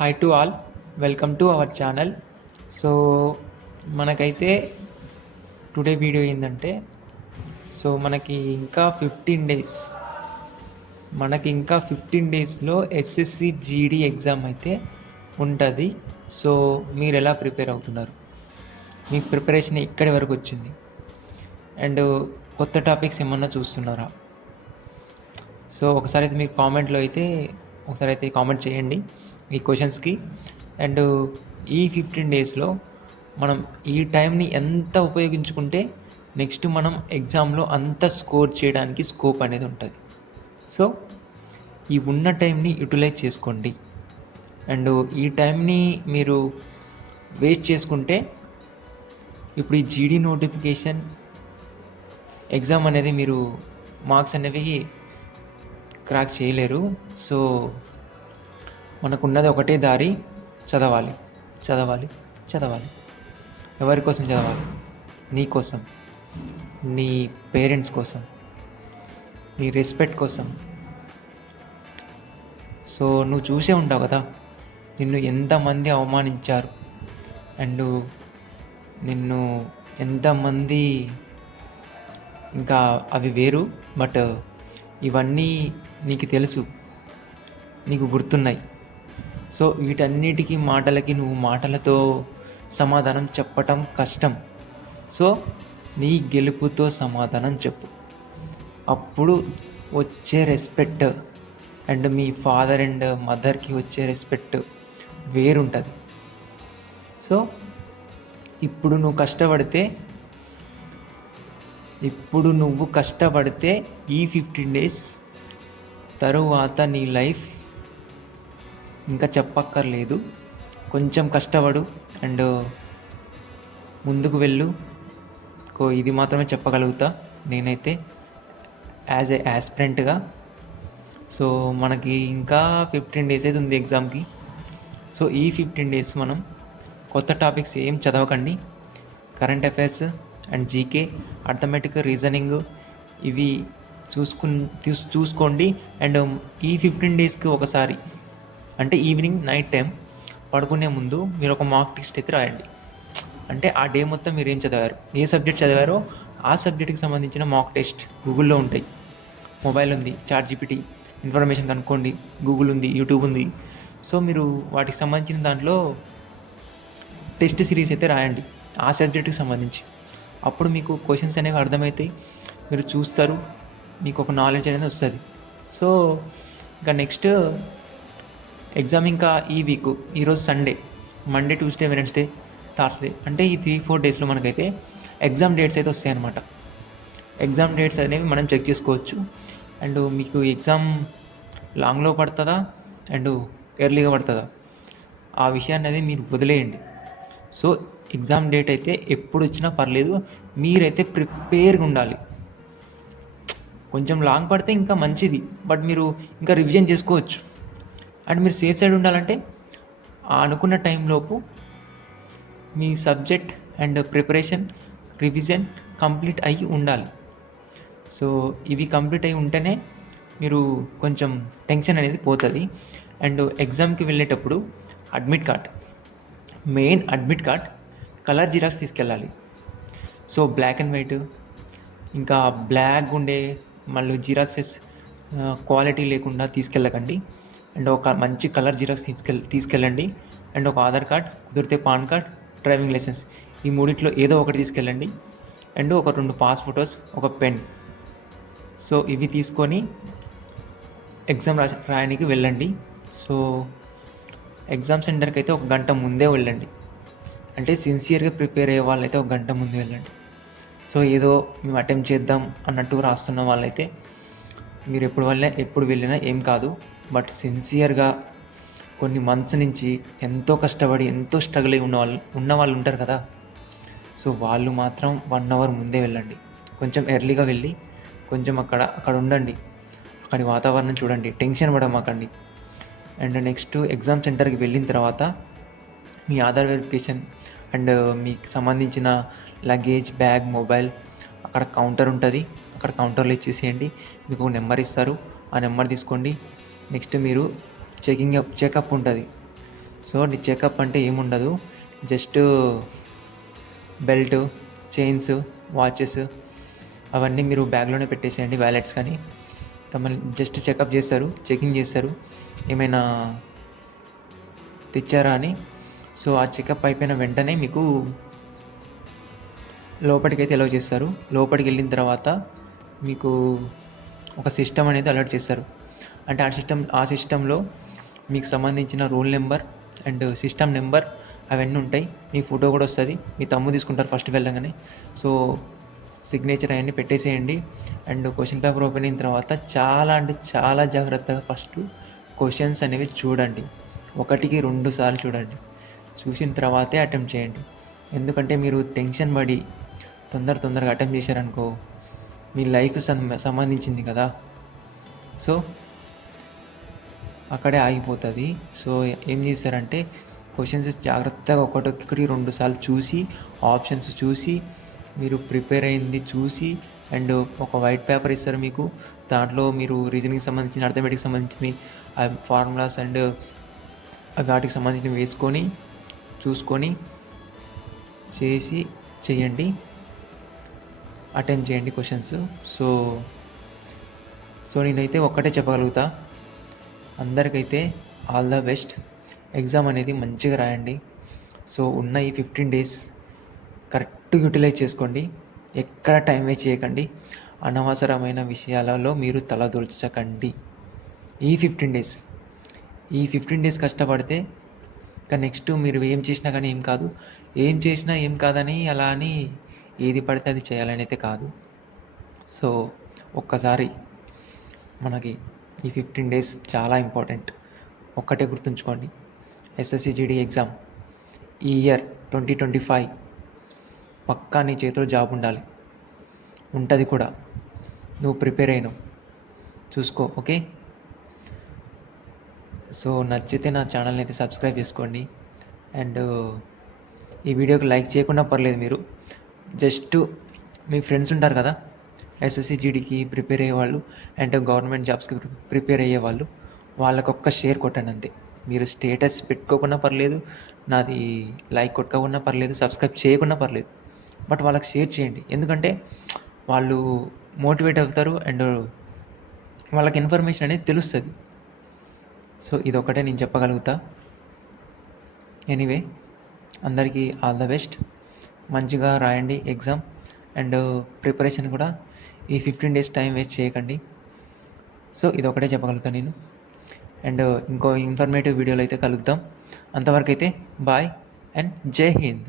Hi to all, welcome to our channel. So మనకైతే today video ఏంటంటే, మనకి ఇంకా 15 డేస్లో ఎస్ఎస్సి జీడీ ఎగ్జామ్ అయితే ఉంటుంది. సో మీరు ఎలా ప్రిపేర్ అవుతున్నారు? మీ ప్రిపరేషన్ ఇక్కడి వరకు వచ్చింది అండ్ కొత్త టాపిక్స్ ఏమన్నా చూస్తున్నారా? సో ఒకసారి అయితే మీకు కామెంట్లో అయితే కామెంట్ చేయండి ఈ క్వశ్చన్స్కి. అండ్ ఈ 15 డేస్లో మనం ఈ టైంని ఎంత ఉపయోగించుకుంటే నెక్స్ట్ మనం ఎగ్జామ్లో అంత స్కోర్ చేయడానికి స్కోప్ అనేది ఉంటుంది. సో ఈ ఉన్న టైంని యూటిలైజ్ చేసుకోండి. అండ్ ఈ టైంని మీరు వేస్ట్ చేసుకుంటే ఇప్పుడు ఈ జీడీ నోటిఫికేషన్ ఎగ్జామ్ అనేది మీరు మార్క్స్ అనేవి క్రాక్ చేయలేరు. సో మనకున్నది ఒకటే దారి, చదవాలి చదవాలి చదవాలి. ఎవరి కోసం చదవాలి? నీ కోసం, నీ పేరెంట్స్ కోసం, నీ రెస్పెక్ట్ కోసం. సో నువ్వు చూసే ఉంటావు కదా, నిన్ను ఎంతమంది అవమానించారు అండ్ నిన్ను ఎంతమంది, ఇంకా అవి వేరు. బట్ ఇవన్నీ నీకు తెలుసు, నీకు గుర్తున్నాయి. సో వీటన్నిటికీ మాటలకి నువ్వు మాటలతో సమాధానం చెప్పటం కష్టం. సో నీ గెలుపుతో సమాధానం చెప్పు. అప్పుడు వచ్చే respect and me father and మదర్కి వచ్చే రెస్పెక్ట్ వేరుంటుంది. సో ఇప్పుడు నువ్వు కష్టపడితే ఈ 15 డేస్ తరువాత నీ లైఫ్ ఇంకా చెప్పక్కర్లేదు. కొంచెం కష్టపడు అండ్ ముందుకు వెళ్ళు. ఇది మాత్రమే చెప్పగలుగుతా నేనైతే యాజ్ ఏ యాస్పిరెంట్గా. సో మనకి ఇంకా 15 డేస్ అయితే ఉంది ఎగ్జామ్కి. సో ఈ 15 డేస్ మనం కొత్త టాపిక్స్ ఏం చదవకండి. Current affairs and GK, arithmetic, reasoning ఇవి చూసుకోండి. అండ్ ఈ 15 డేస్కి ఒకసారి, అంటే ఈవినింగ్ నైట్ టైం పడుకునే ముందు మీరు ఒక మాక్ టెస్ట్ అయితే రాయండి. అంటే ఆ డే మొత్తం మీరు ఏం చదివారు, ఏ సబ్జెక్ట్ చదివారో ఆ సబ్జెక్ట్కి సంబంధించిన మాక్ టెస్ట్ గూగుల్లో ఉంటాయి. మొబైల్ ఉంది, చాట్‌జీపీటీ, ఇన్ఫర్మేషన్ కనుక్కోండి, గూగుల్ ఉంది, యూట్యూబ్ ఉంది. సో మీరు వాటికి సంబంధించిన దాంట్లో టెస్ట్ సిరీస్ అయితే రాయండి ఆ సబ్జెక్ట్కి సంబంధించి. అప్పుడు మీకు క్వశ్చన్స్ అనేవి అర్థమవుతాయి, మీరు చూస్తారు, మీకు ఒక నాలెడ్జ్ అనేది వస్తుంది. సో ఇంకా నెక్స్ట్ ఎగ్జామ్ ఇంకా ఈ వీక్, ఈరోజు Sunday, Monday, Tuesday, Wednesday, Thursday, అంటే ఈ 3-4 డేస్లో మనకైతే ఎగ్జామ్ డేట్స్ అయితే వస్తాయి అన్నమాట. ఎగ్జామ్ డేట్స్ అనేవి మనం చెక్ చేసుకోవచ్చు. అండ్ మీకు ఎగ్జామ్ లాంగ్లో పడుతుందా అండ్ ఎర్లీగా పడుతుందా, ఆ విషయాన్ని అనేది మీరు వదిలేయండి. సో ఎగ్జామ్ డేట్ అయితే ఎప్పుడు వచ్చినా పర్లేదు, మీరైతే ప్రిపేర్గా ఉండాలి. కొంచెం లాంగ్ పడితే ఇంకా మంచిది, బట్ మీరు ఇంకా రివిజన్ చేసుకోవచ్చు. అండ్ మీరు సేఫ్ సైడ్ ఉండాలంటే అనుకున్న టైంలోపు మీ subject and preparation, revision complete అయ్యి ఉండాలి. సో ఇవి కంప్లీట్ అయ్యి ఉంటేనే మీరు కొంచెం టెన్షన్ అనేది పోతుంది. అండ్ ఎగ్జామ్కి వెళ్ళేటప్పుడు main admit card colour xerox తీసుకెళ్ళాలి. సో బ్లాక్ అండ్ వైట్, ఇంకా బ్లాక్ ఉండే మళ్ళీ జిరాక్సెస్ క్వాలిటీ లేకుండా తీసుకెళ్ళకండి. అండ్ ఒక మంచి కలర్ జిరాక్స్ తీసుకెళ్ళండి. అండ్ ఒక ఆధార్ కార్డ్, కుదిరితే పాన్ కార్డ్, డ్రైవింగ్ లైసెన్స్, ఈ మూడిట్లో ఏదో ఒకటి తీసుకెళ్ళండి. అండ్ ఒక 2 పాస్ ఫొటోస్, ఒక పెన్. సో ఇవి తీసుకొని ఎగ్జామ్ రాయడానికి వెళ్ళండి. సో ఎగ్జామ్ సెంటర్కి అయితే 1 గంట ముందే వెళ్ళండి. అంటే సిన్సియర్గా ప్రిపేర్ అయ్యే వాళ్ళైతే 1 గంట ముందు వెళ్ళండి. సో ఏదో మేము అటెంప్ట్ చేద్దాం అన్నట్టు రాస్తున్న వాళ్ళైతే మీరు ఎప్పుడు వెళ్ళినా ఏం కాదు. బట్ సిన్సియర్గా కొన్ని మంత్స్ నుంచి ఎంతో కష్టపడి ఎంతో స్ట్రగుల్ అయి ఉన్న వాళ్ళు ఉంటారు కదా. సో వాళ్ళు మాత్రం 1 అవర్ ముందే వెళ్ళండి. కొంచెం ఎర్లీగా వెళ్ళి కొంచెం అక్కడ ఉండండి, అక్కడి వాతావరణం చూడండి, టెన్షన్ పడమాకండి. అండ్ నెక్స్ట్ ఎగ్జామ్ సెంటర్కి వెళ్ళిన తర్వాత మీ ఆధార్ వెరిఫికేషన్ అండ్ మీకు సంబంధించిన లగేజ్, బ్యాగ్, మొబైల్ అక్కడ కౌంటర్ ఉంటుంది, అక్కడ కౌంటర్లో ఇచ్చేసేయండి. మీకు ఒక నెంబర్ ఇస్తారు, ఆ నెంబర్ తీసుకోండి. నెక్స్ట్ మీరు చెకప్ ఉంటుంది. సో చెకప్ అంటే ఏముండదు, జస్ట్ బెల్ట్, చైన్స్, వాచెస్ అవన్నీ మీరు బ్యాగ్లోనే పెట్టేసేయండి, వ్యాలెట్స్ కానీ. మళ్ళీ జస్ట్ చెకప్ చేస్తారు, చెకింగ్ చేస్తారు ఏమైనా తెచ్చారా అని. సో ఆ చెకప్ అయిపోయిన వెంటనే మీకు లోపలికైతే అలౌ చేస్తారు. లోపలికి వెళ్ళిన తర్వాత మీకు ఒక సిస్టమ్ అనేది అలర్ట్ చేస్తారు. అంటే ఆ సిస్టంలో మీకు సంబంధించిన roll number and system number అవన్నీ ఉంటాయి. మీ ఫోటో కూడా వస్తుంది, మీ తమ్ము తీసుకుంటారు ఫస్ట్ వెళ్ళగానే. సో సిగ్నేచర్ అవన్నీ పెట్టేసేయండి. అండ్ క్వశ్చన్ పేపర్ ఓపెన్ అయిన తర్వాత చాలా అంటే చాలా జాగ్రత్తగా ఫస్ట్ క్వశ్చన్స్ అనేవి చూడండి. 1-2 సార్లు చూడండి. చూసిన తర్వాతే అటెంప్ట్ చేయండి. ఎందుకంటే మీరు టెన్షన్ పడి తొందరగా అటెంప్ట్ చేశారనుకో, మీ లైఫ్కి సంబంధించింది కదా, సో అక్కడే ఆగిపోతుంది. సో ఏం చేస్తారంటే క్వశ్చన్స్ జాగ్రత్తగా 1-2 సార్లు చూసి, ఆప్షన్స్ చూసి, మీరు ప్రిపేర్ అయింది చూసి, అండ్ ఒక వైట్ పేపర్ ఇస్తారు మీకు. దాంట్లో మీరు రీజనింగ్కి సంబంధించిన, అర్థమెటిక్కి సంబంధించిన ఫార్ములాస్ అండ్ వాటికి సంబంధించినవి వేసుకొని చూసుకొని చేయండి, అటెంప్ట్ చేయండి క్వశ్చన్స్. సో నేనైతే ఒక్కటే చెప్పగలుగుతా, అందరికైతే ఆల్ ద బెస్ట్. ఎగ్జామ్ అనేది మంచిగా రాయండి. సో ఉన్న ఈ 15 days కరెక్ట్ యూటిలైజ్ చేసుకోండి. ఎక్కడ టైం వేస్ట్ చేయకండి. అనవసరమైన విషయాలలో మీరు తలదూర్చకండి. ఈ 15 days కష్టపడితే ఇంకా నెక్స్ట్ మీరు ఏం చేసినా కానీ ఏం కాదు. ఏం చేసినా ఏం కాదని అలా అని ఏది పడితే అది చేయాలని అయితే కాదు. సో ఒక్కసారి మనకి ఈ 15 days చాలా ఇంపార్టెంట్. ఒక్కటే గుర్తుంచుకోండి, ఎస్ఎస్సి జీడీ ఎగ్జామ్ ఈ ఇయర్ 2025 పక్కా నీ చేతిలో జాబ్ ఉండాలి. ఉంటుంది కూడా, నువ్వు ప్రిపేర్ అయినావు, చూసుకో. ఓకే, సో నచ్చితే నా ఛానల్ని అయితే సబ్స్క్రైబ్ చేసుకోండి. అండ్ ఈ వీడియోకి లైక్ చేయకుండా పర్లేదు, మీరు జస్ట్ మీ ఫ్రెండ్స్ ఉంటారు కదా ఎస్ఎస్సి జీడీకి ప్రిపేర్ అయ్యేవాళ్ళు అండ్ గవర్నమెంట్ జాబ్స్కి ప్రిపేర్ అయ్యేవాళ్ళు, వాళ్ళకొక్క షేర్ కొట్టండి అంతే. మీరు స్టేటస్ పెట్టుకోకుండా పర్లేదు, నాది లైక్ కొట్టుకోకుండా పర్లేదు, సబ్స్క్రైబ్ చేయకుండా పర్లేదు, బట్ వాళ్ళకి షేర్ చేయండి. ఎందుకంటే వాళ్ళు మోటివేట్ అవుతారు అండ్ వాళ్ళకి ఇన్ఫర్మేషన్ అనేది తెలుస్తుంది. సో ఇదొక్కటే నేను చెప్పగలుగుతా. ఎనీవే, అందరికీ ఆల్ ద బెస్ట్. మంచిగా రాయండి ఎగ్జామ్ అండ్ ప్రిపరేషన్ కూడా. ఈ 15 days టైం వేస్ట్ చేయకండి. సో ఇదొకటే చెప్పగలుగుతాను నేను. అండ్ ఇంకో ఇన్ఫర్మేటివ్ వీడియోలో అయితే కలుద్దాం. అంతవరకు అయితే బాయ్ అండ్ జై హింద్.